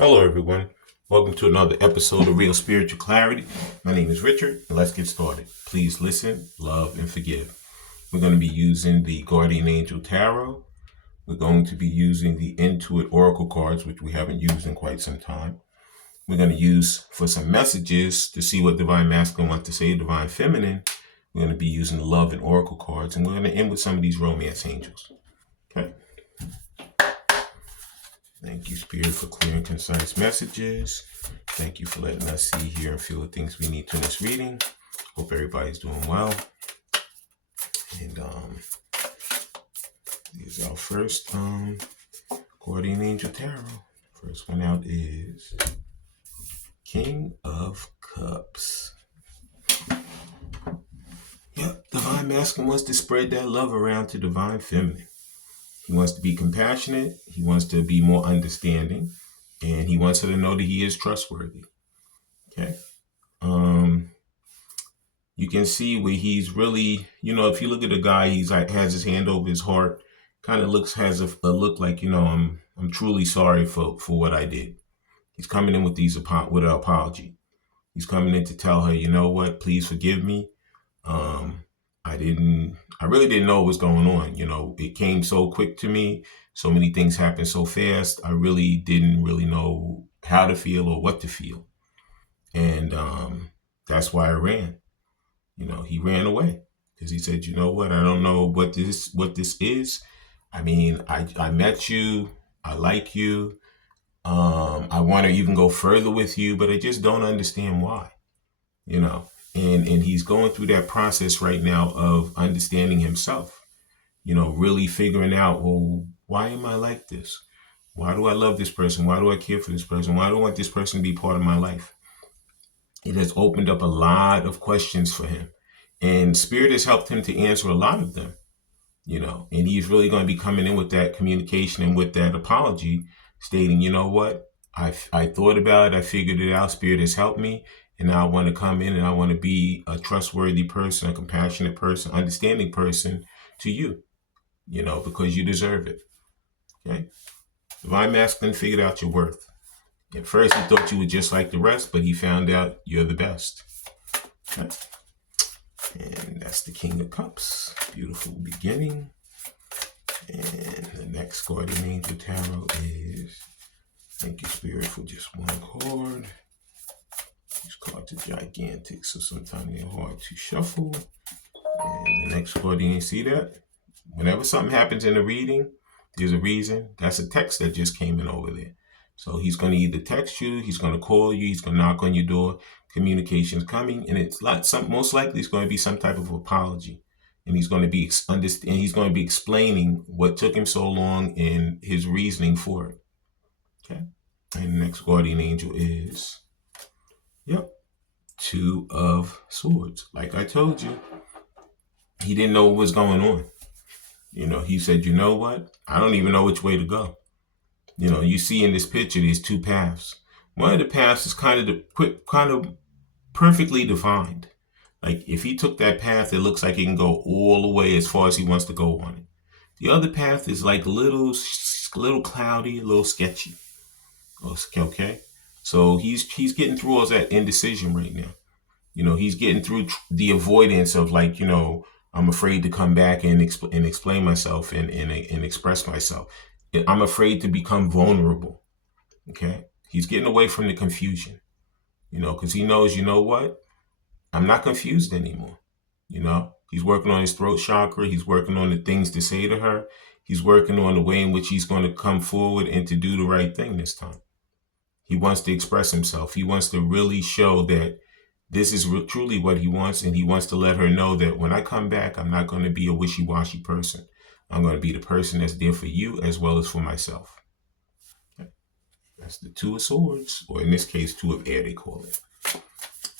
Hello, everyone. Welcome to another episode of Real Spiritual Clarity. My name is Richard, and let's get started. Please listen, love, and forgive. We're going to be using the Guardian Angel Tarot. We're going to be using the Intuit Oracle cards, which we haven't used in quite some time. We're going to use for some messages to see what Divine Masculine wants to say, Divine Feminine. We're going to be using the Love and Oracle cards, and we're going to end with some of these Romance Angels. Okay. Thank you, Spirit, for clear and concise messages. Thank you for letting us see, hear, and feel the things we need to in this reading. Hope everybody's doing well. And here's our first Guardian Angel Tarot. First one out is King of Cups. Yep, Divine Masculine wants to spread that love around to Divine Feminine. He wants to be compassionate. He wants to be more understanding. And he wants her to know that he is trustworthy. Okay. You can see where he's really, if you look at a guy, he's like has his hand over his heart, kind of has a look like, I'm truly sorry for what I did. He's coming in with with an apology. He's coming in to tell her, you know what, please forgive me. I really didn't know what was going on. It came so quick to me. So many things happened so fast. I really didn't know how to feel or what to feel. And that's why I ran. He ran away because he said, you know what? I don't know what this is. I mean, I met you. I like you. I want to even go further with you, but I just don't understand why, and he's going through that process right now of understanding himself, really figuring out, well, why am I like this? Why do I love this person? Why do I care for this person? Why do I want this person to be part of my life? It has opened up a lot of questions for him. And Spirit has helped him to answer a lot of them, and he's really going to be coming in with that communication and with that apology, stating, you know what, I thought about it, I figured it out, Spirit has helped me, and now I want to come in and I want to be a trustworthy person, a compassionate person, understanding person to you, because you deserve it. Okay? Divine Masculine figured out your worth. At first, he thought you were just like the rest, but he found out you're the best. Okay? And that's the King of Cups. Beautiful beginning. And the next Guardian Angel Tarot is, thank you, Spirit, for just one card. These cards are gigantic, so sometimes they're hard to shuffle. And the next Guardian, see that? Whenever something happens in a reading, there's a reason. That's a text that just came in over there. So he's going to either text you, he's going to call you, he's going to knock on your door. Communication's coming, and it's like most likely it's going to be some type of apology, and he's going to be explaining what took him so long and his reasoning for it. Okay, and the next Guardian Angel is, Two of Swords. Like I told you, he didn't know what was going on. He said, you know what? I don't even know which way to go. You see in this picture, there's two paths. One of the paths is kind of perfectly defined. Like if he took that path, it looks like he can go all the way as far as he wants to go on it. The other path is like a little cloudy, a little sketchy. Okay, so he's getting through all that indecision right now. He's getting through the avoidance of like, I'm afraid to come back and explain myself and express myself. I'm afraid to become vulnerable. Okay, he's getting away from the confusion. Because he knows, you know what? I'm not confused anymore. He's working on his throat chakra. He's working on the things to say to her. He's working on the way in which he's going to come forward and to do the right thing this time. He wants to express himself. He wants to really show that this is truly what he wants. And he wants to let her know that when I come back, I'm not going to be a wishy-washy person. I'm going to be the person that's there for you as well as for myself. Okay. That's the Two of Swords, or in this case, Two of Air, they call it.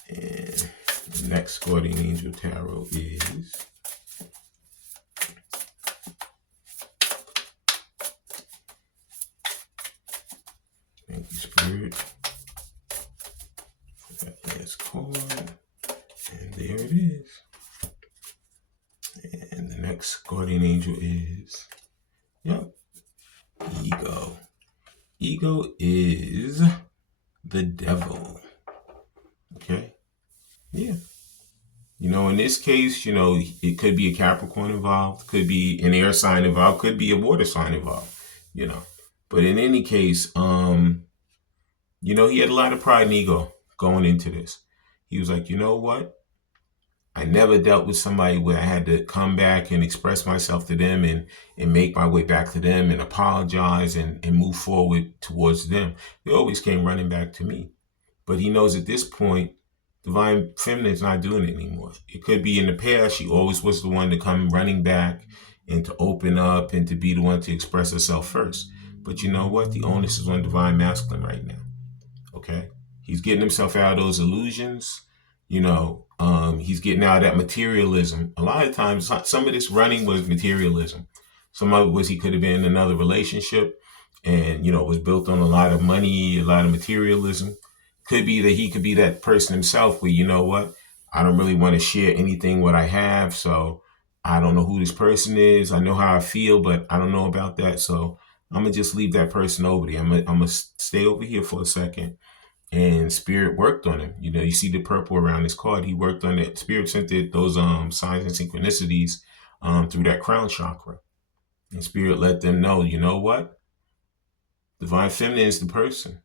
And the next Guardian Angel Tarot is thank you, Spirit, for that last card. And there it is. And the next Guardian Angel is, Ego. ego is the devil. Okay? Yeah. In this case, it could be a Capricorn involved, could be an air sign involved, could be a water sign involved, you know. But in any case, he had a lot of pride and ego going into this. He was like, you know what? I never dealt with somebody where I had to come back and express myself to them and make my way back to them and apologize and move forward towards them. They always came running back to me. But he knows at this point, Divine Feminine's not doing it anymore. It could be in the past, she always was the one to come running back and to open up and to be the one to express herself first. But you know what? The onus is on Divine Masculine right now. Okay? He's getting himself out of those illusions. He's getting out of that materialism. A lot of times, some of this running was materialism. Some of it was he could have been in another relationship and, was built on a lot of money, a lot of materialism. Could be that he could be that person himself where, you know what, I don't really want to share anything what I have. So I don't know who this person is. I know how I feel, but I don't know about that. So I'm going to just leave that person over there. I'm going to stay over here for a second. And Spirit worked on him. You see the purple around his card. He worked on it. Spirit sent those signs and synchronicities through that crown chakra. And Spirit let them know, you know what? Divine Feminine is the person.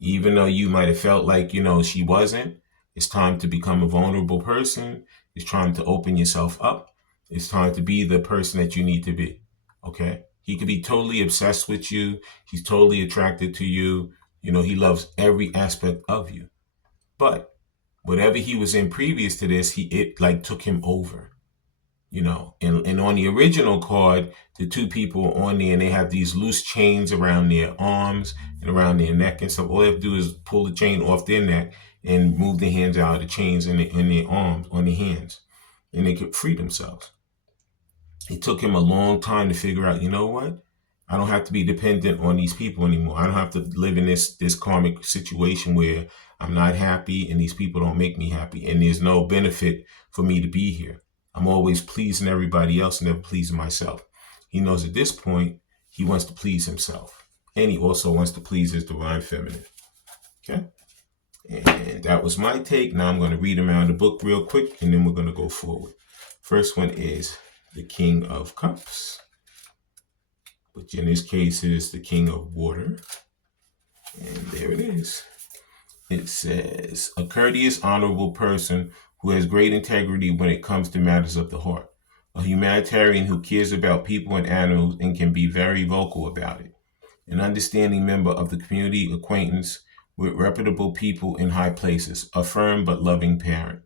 Even though you might have felt like, she wasn't, it's time to become a vulnerable person. It's time to open yourself up. It's time to be the person that you need to be. Okay? He could be totally obsessed with you. He's totally attracted to you. He loves every aspect of you. But whatever he was in previous to this, it took him over. And on the original card, the two people on there, and they have these loose chains around their arms and around their neck and stuff. All they have to do is pull the chain off their neck and move their hands out of the chains in their arms, on their hands, and they could free themselves. It took him a long time to figure out, you know what? I don't have to be dependent on these people anymore. I don't have to live in this karmic situation where I'm not happy and these people don't make me happy and there's no benefit for me to be here. I'm always pleasing everybody else and never pleasing myself. He knows at this point, he wants to please himself. And he also wants to please his Divine Feminine. Okay? And that was my take. Now I'm going to read around the book real quick and then we're going to go forward. First one is the King of Cups, which in this case is the King of Water. And there it is. It says, a courteous, honorable person who has great integrity when it comes to matters of the heart. A humanitarian who cares about people and animals and can be very vocal about it. An understanding member of the community, acquaintance with reputable people in high places. A firm but loving parent.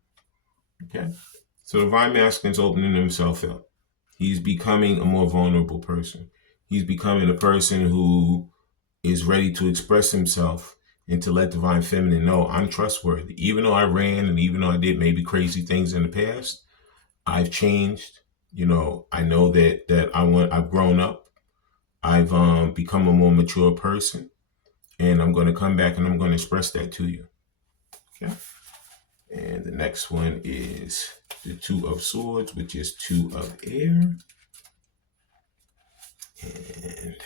Okay? So Divine Masculine's opening himself up. He's becoming a more vulnerable person. He's becoming a person who is ready to express himself and to let Divine Feminine know I'm trustworthy. Even though I ran and even though I did maybe crazy things in the past, I've changed. I know that I've grown up. I've become a more mature person. And I'm going to come back and I'm going to express that to you. Okay. And the next one is the Two of Swords, which is Two of Air. And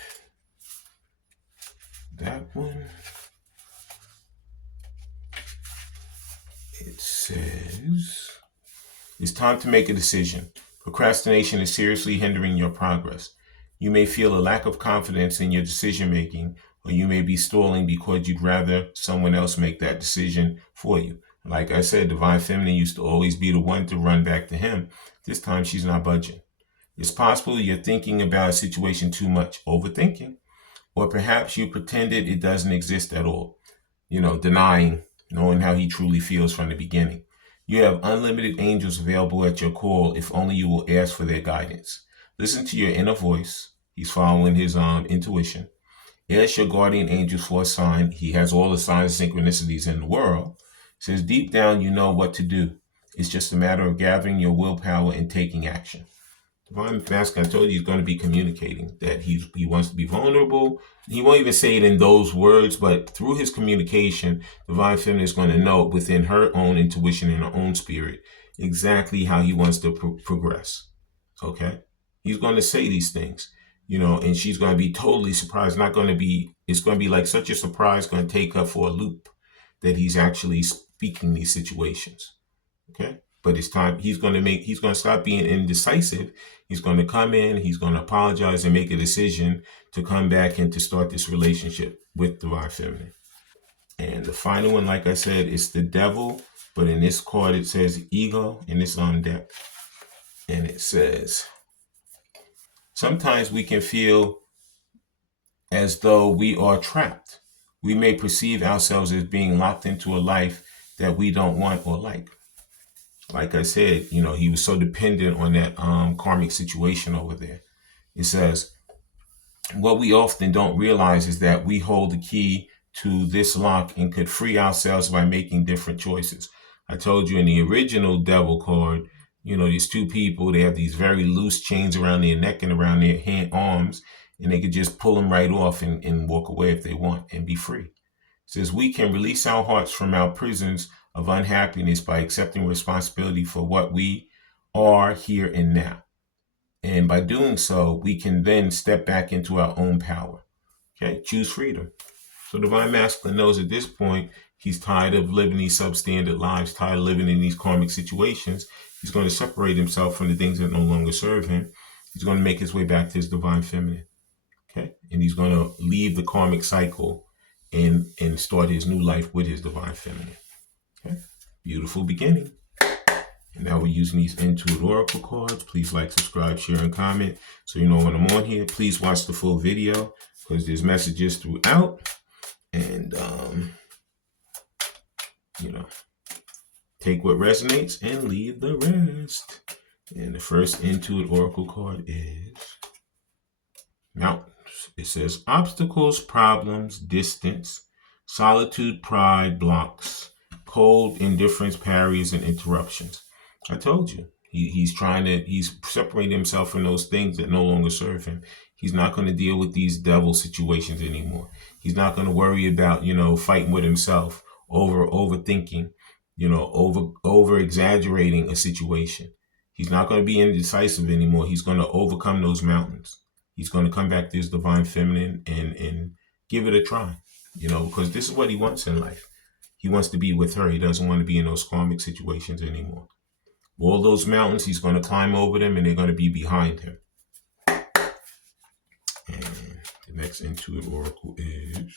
that one, it says, it's time to make a decision. Procrastination is seriously hindering your progress. You may feel a lack of confidence in your decision making, or you may be stalling because you'd rather someone else make that decision for you. Like I said, Divine Feminine used to always be the one to run back to him. This time she's not budging. It's possible you're thinking about a situation too much, overthinking, or perhaps you pretended it doesn't exist at all, denying, knowing how he truly feels from the beginning. You have unlimited angels available at your call if only you will ask for their guidance. Listen to your inner voice. He's following his intuition. Ask your guardian angels for a sign. He has all the signs and synchronicities in the world. Says deep down you know what to do. It's just a matter of gathering your willpower and taking action. Divine Masculine, I told you he's going to be communicating that he wants to be vulnerable. He won't even say it in those words, but through his communication, Divine Feminine is going to know within her own intuition and her own spirit exactly how he wants to progress. Okay? He's going to say these things. and she's going to be totally surprised. It's going to be like such a surprise, going to take her for a loop that he's actually speaking these situations. Okay. But it's time. He's going to stop being indecisive. He's going to come in, he's going to apologize and make a decision to come back and to start this relationship with Divine Feminine. And the final one, like I said, is the Devil. But in this card, it says Ego, and it's on deck. And it says, sometimes we can feel as though we are trapped. We may perceive ourselves as being locked into a life that we don't want or like. Like I said, he was so dependent on that karmic situation over there. It says, what we often don't realize is that we hold the key to this lock and could free ourselves by making different choices. I told you in the original Devil card, these two people, they have these very loose chains around their neck and around their arms, and they could just pull them right off and walk away if they want and be free. It says we can release our hearts from our prisons of unhappiness by accepting responsibility for what we are here and now. And by doing so, we can then step back into our own power. Okay, choose freedom. So Divine Masculine knows at this point, he's tired of living these substandard lives, tired of living in these karmic situations. He's going to separate himself from the things that no longer serve him. He's going to make his way back to his Divine Feminine. Okay, and he's going to leave the karmic cycle and start his new life with his Divine Feminine. Okay, beautiful beginning. And now we're using these Intuit Oracle cards. Please like, subscribe, share, and comment so you know when I'm on here. Please watch the full video because there's messages throughout. And, take what resonates and leave the rest. And the first Intuit Oracle card is Mountains. It says obstacles, problems, distance, solitude, pride, blocks, cold, indifference, parries, and interruptions. I told you, he's separating himself from those things that no longer serve him. He's not going to deal with these devil situations anymore. He's not going to worry about, fighting with himself, overthinking, over exaggerating a situation. He's not going to be indecisive anymore. He's going to overcome those mountains. He's going to come back to his Divine Feminine and give it a try, because this is what he wants in life. He wants to be with her. He doesn't want to be in those karmic situations anymore. All those mountains, he's going to climb over them, and they're going to be behind him. And the next Intuit Oracle is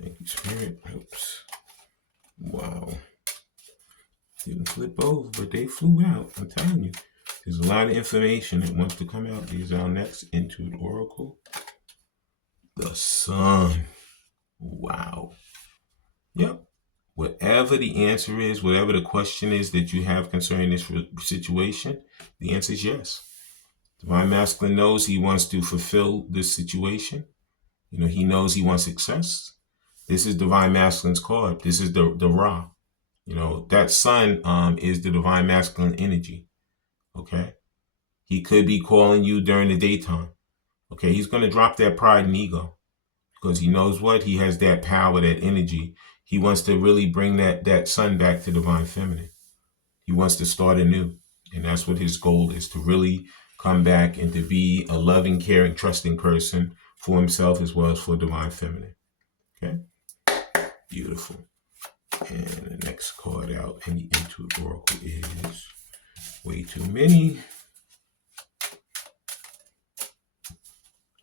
thank you, Spirit. Oops. Wow. Didn't flip over, but they flew out. I'm telling you. There's a lot of information that wants to come out. These are our next Intuit Oracle. The Sun. Wow. Yep. Whatever the answer is, whatever the question is that you have concerning this situation, the answer is yes. Divine Masculine knows he wants to fulfill this situation. He knows he wants success. This is Divine Masculine's card. This is the Ra. That Sun is the Divine Masculine energy. Okay? He could be calling you during the daytime. Okay? He's going to drop that pride and ego because he knows what? He has that power, that energy. He wants to really bring that Sun back to Divine Feminine. He wants to start anew. And that's what his goal is, to really come back and to be a loving, caring, trusting person for himself as well as for Divine Feminine. Okay? Beautiful. And the next card out in the Intuit Oracle is way too many.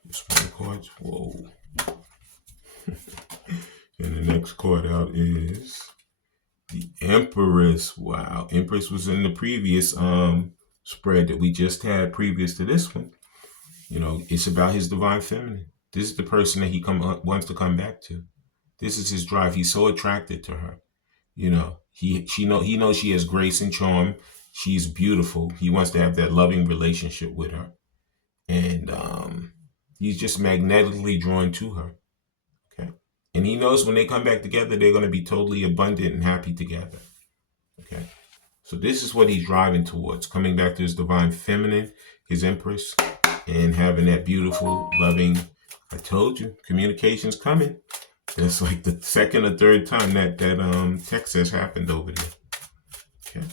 Just one card. Whoa. And the next card out is the Empress. Wow. Empress was in the previous spread that we just had previous to this one. It's about his Divine Feminine. This is the person that he wants to come back to. This is his drive. He's so attracted to her. He knows she has grace and charm. She's beautiful. He wants to have that loving relationship with her. And he's just magnetically drawn to her. Okay. And he knows when they come back together, they're going to be totally abundant and happy together. Okay. So this is what he's driving towards, coming back to his Divine Feminine, his Empress, and having that beautiful, loving, I told you, communication's coming. That's like the second or third time that text has happened over there. Okay.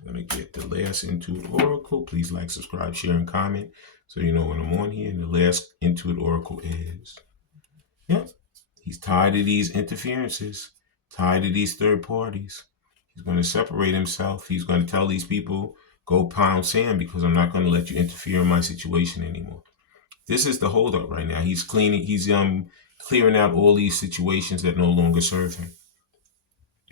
I'm going to get the last Intuit Oracle. Please like, subscribe, share, and comment so you know when I'm on here. And the last Intuit Oracle is, he's tired of these interferences, tired of these third parties. He's going to separate himself. He's going to tell these people, go pound sand because I'm not going to let you interfere in my situation anymore. This is the holdup right now. He's clearing out all these situations that no longer serve him.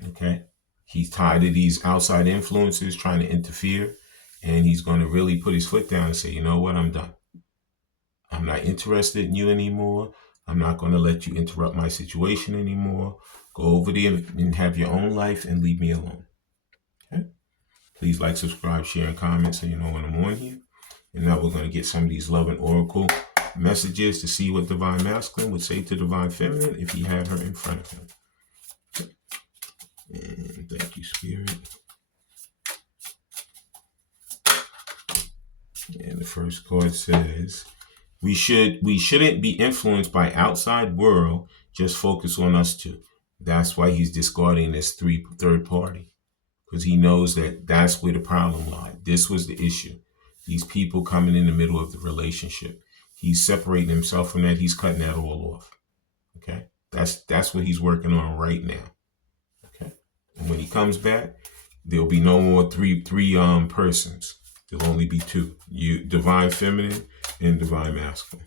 Okay? He's tired of these outside influences trying to interfere, and he's going to really put his foot down and say, you know what, I'm done. I'm not interested in you anymore. I'm not going to let you interrupt my situation anymore. Go over there and have your own life and leave me alone. Okay? Please like, subscribe, share, and comment so you know when I'm on here. And now we're going to get some of these love and oracle messages to see what Divine Masculine would say to Divine Feminine if he had her in front of him. And thank you, Spirit. And the first card says, we shouldn't be influenced by outside world, just focus on us two. That's why he's discarding this third party, because he knows that that's where the problem lied. This was the issue. These people coming in the middle of the relationship. He's separating himself from that. He's cutting that all off. Okay? That's what he's working on right now. Okay? And when he comes back, there'll be no more three persons. There'll only be two. You, Divine Feminine and Divine Masculine.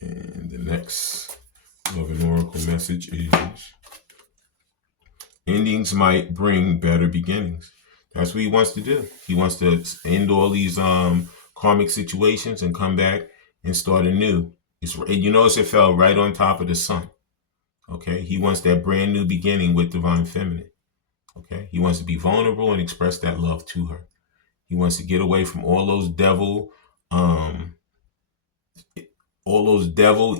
And the next Love and Oracle message is, endings might bring better beginnings. That's what he wants to do. He wants to end all these karmic situations and come back and start anew. You notice it fell right on top of the sun. Okay? He wants that brand new beginning with Divine Feminine. Okay? He wants to be vulnerable and express that love to her. He wants to get away from all those devil,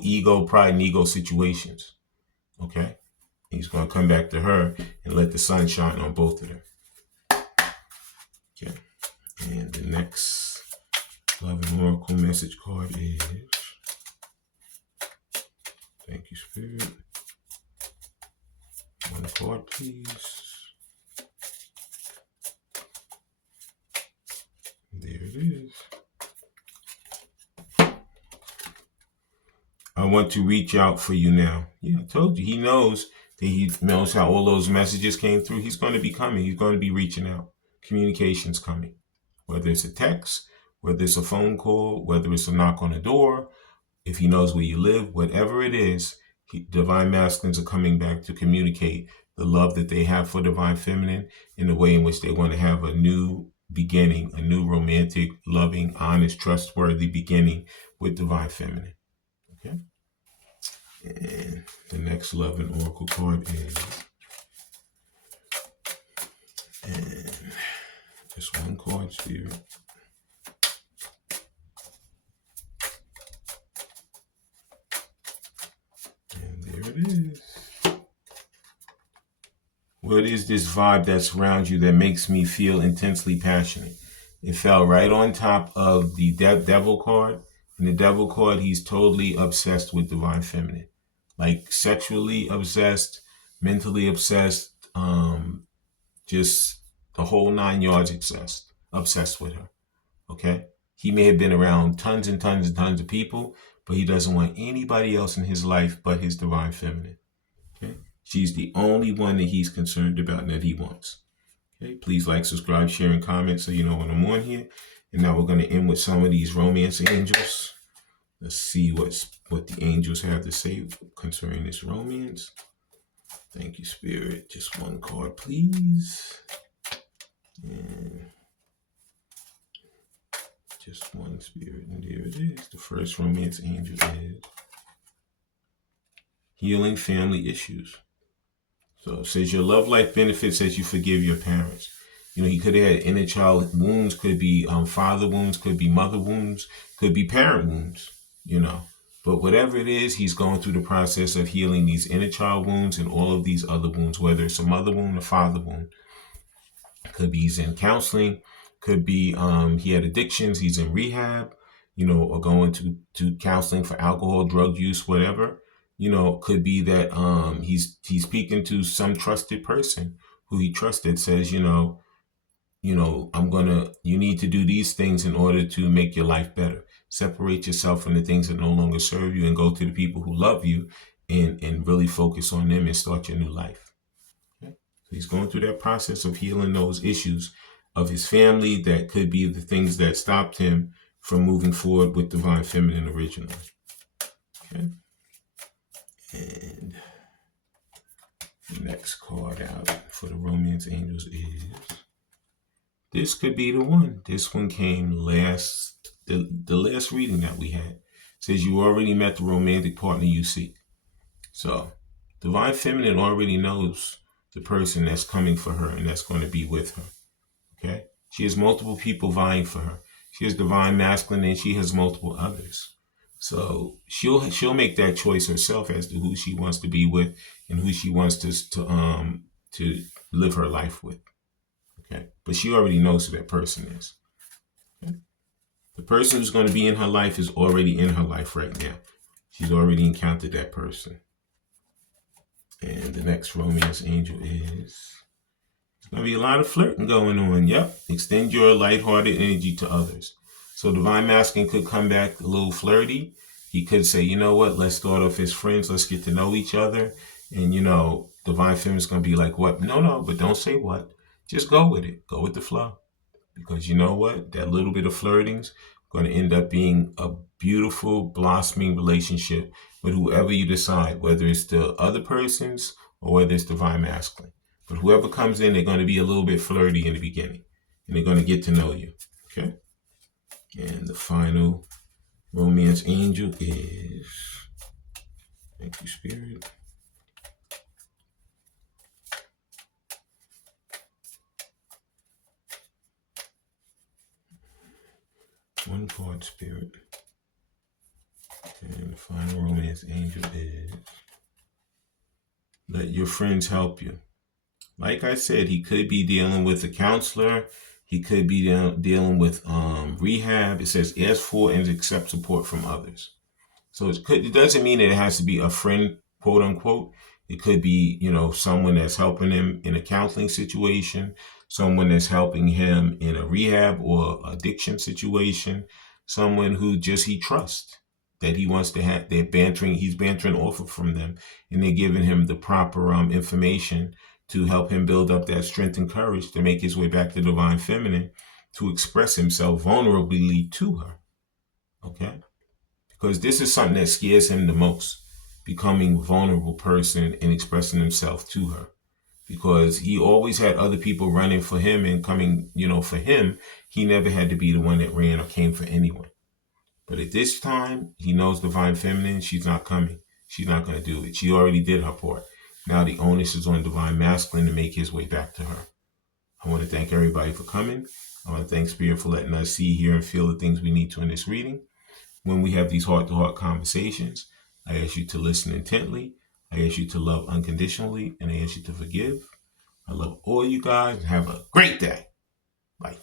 ego, pride, and ego situations. Okay? He's going to come back to her and let the sun shine on both of them. Okay. And the next Love and Oracle message card is, thank you, Spirit. One card, please. There it is. I want to reach out for you now. Yeah, I told you. He knows how all those messages came through. He's going to be coming. He's going to be reaching out. Communication's coming. Whether it's a text, whether it's a phone call, whether it's a knock on the door, if he knows where you live, whatever it is, Divine Masculines are coming back to communicate the love that they have for Divine Feminine in the way in which they want to have a new beginning, a new romantic, loving, honest, trustworthy beginning with Divine Feminine. Okay? And the next Love and Oracle card is, and just one card, Spirit. And there it is. What is this vibe that surrounds you that makes me feel intensely passionate? It fell right on top of the Devil card. In the Devil card, he's totally obsessed with Divine Feminine. Like sexually obsessed, mentally obsessed, just the whole 9 yards obsessed with her. Okay? He may have been around tons and tons and tons of people, but he doesn't want anybody else in his life but his Divine Feminine. Okay? She's the only one that he's concerned about and that he wants. Okay? Please like, subscribe, share, and comment so you know when I'm on here. And now we're going to end with some of these romance angels. Let's see what the angels have to say concerning this romance. Thank you, Spirit. Just one card, please. And just one, Spirit. And there it is. The first romance angel is healing family issues. So it says your love life benefits as you forgive your parents. You know, he could have had inner child wounds, could be father wounds, could be mother wounds, could be parent wounds, you know. But whatever it is, he's going through the process of healing these inner child wounds and all of these other wounds, whether it's a mother wound or father wound. Could be he's in counseling, could be he had addictions, he's in rehab, you know, or going to counseling for alcohol, drug use, whatever. You know, could be that he's speaking to some trusted person who he trusted, says, you know, you need to do these things in order to make your life better. Separate yourself from the things that no longer serve you and go to the people who love you and really focus on them and start your new life. Okay? So he's going through that process of healing those issues of his family that could be the things that stopped him from moving forward with Divine Feminine originally. Okay. And the next card out for the Romance Angels is, this could be the one. This one came last, the last reading that we had. It says you already met the romantic partner you seek. So Divine Feminine already knows the person that's coming for her and that's going to be with her. Okay? She has multiple people vying for her. She has Divine Masculine and she has multiple others. So she'll make that choice herself as to who she wants to be with and who she wants to live her life with. Okay, but she already knows who that person is. Okay? The person who's going to be in her life is already in her life right now. She's already encountered that person. And the next romance angel is, there's going to be a lot of flirting going on. Yep, extend your lighthearted energy to others. So Divine Masculine could come back a little flirty. He could say, you know what, let's start off as friends. Let's get to know each other. And, Divine Feminine's going to be like, what? No, but don't say what. Just go with it. Go with the flow. Because you know what? That little bit of flirting's going to end up being a beautiful, blossoming relationship with whoever you decide, whether it's the other person's or whether it's Divine Masculine. But whoever comes in, they're going to be a little bit flirty in the beginning. And they're going to get to know you. Okay? And the final romance angel is, thank you, Spirit. One card, Spirit. And the final romance angel is, let your friends help you. Like I said, he could be dealing with a counselor. He could be dealing with rehab. It says ask for and accept support from others. So it doesn't mean that it has to be a friend, quote unquote. It could be, someone that's helping him in a counseling situation, someone that's helping him in a rehab or addiction situation, someone who just he trusts, that he wants to have. He's bantering off of from them, and they're giving him the proper information to help him build up that strength and courage to make his way back to Divine Feminine, to express himself vulnerably to her. Okay? Because this is something that scares him the most, becoming a vulnerable person and expressing himself to her. Because he always had other people running for him and coming, for him. He never had to be the one that ran or came for anyone. But at this time, he knows Divine Feminine, she's not coming. She's not going to do it. She already did her part. Now the onus is on Divine Masculine to make his way back to her. I want to thank everybody for coming. I want to thank Spirit for letting us see, hear, and feel the things we need to in this reading. When we have these heart-to-heart conversations, I ask you to listen intently. I ask you to love unconditionally, and I ask you to forgive. I love all you guys. Have a great day. Bye.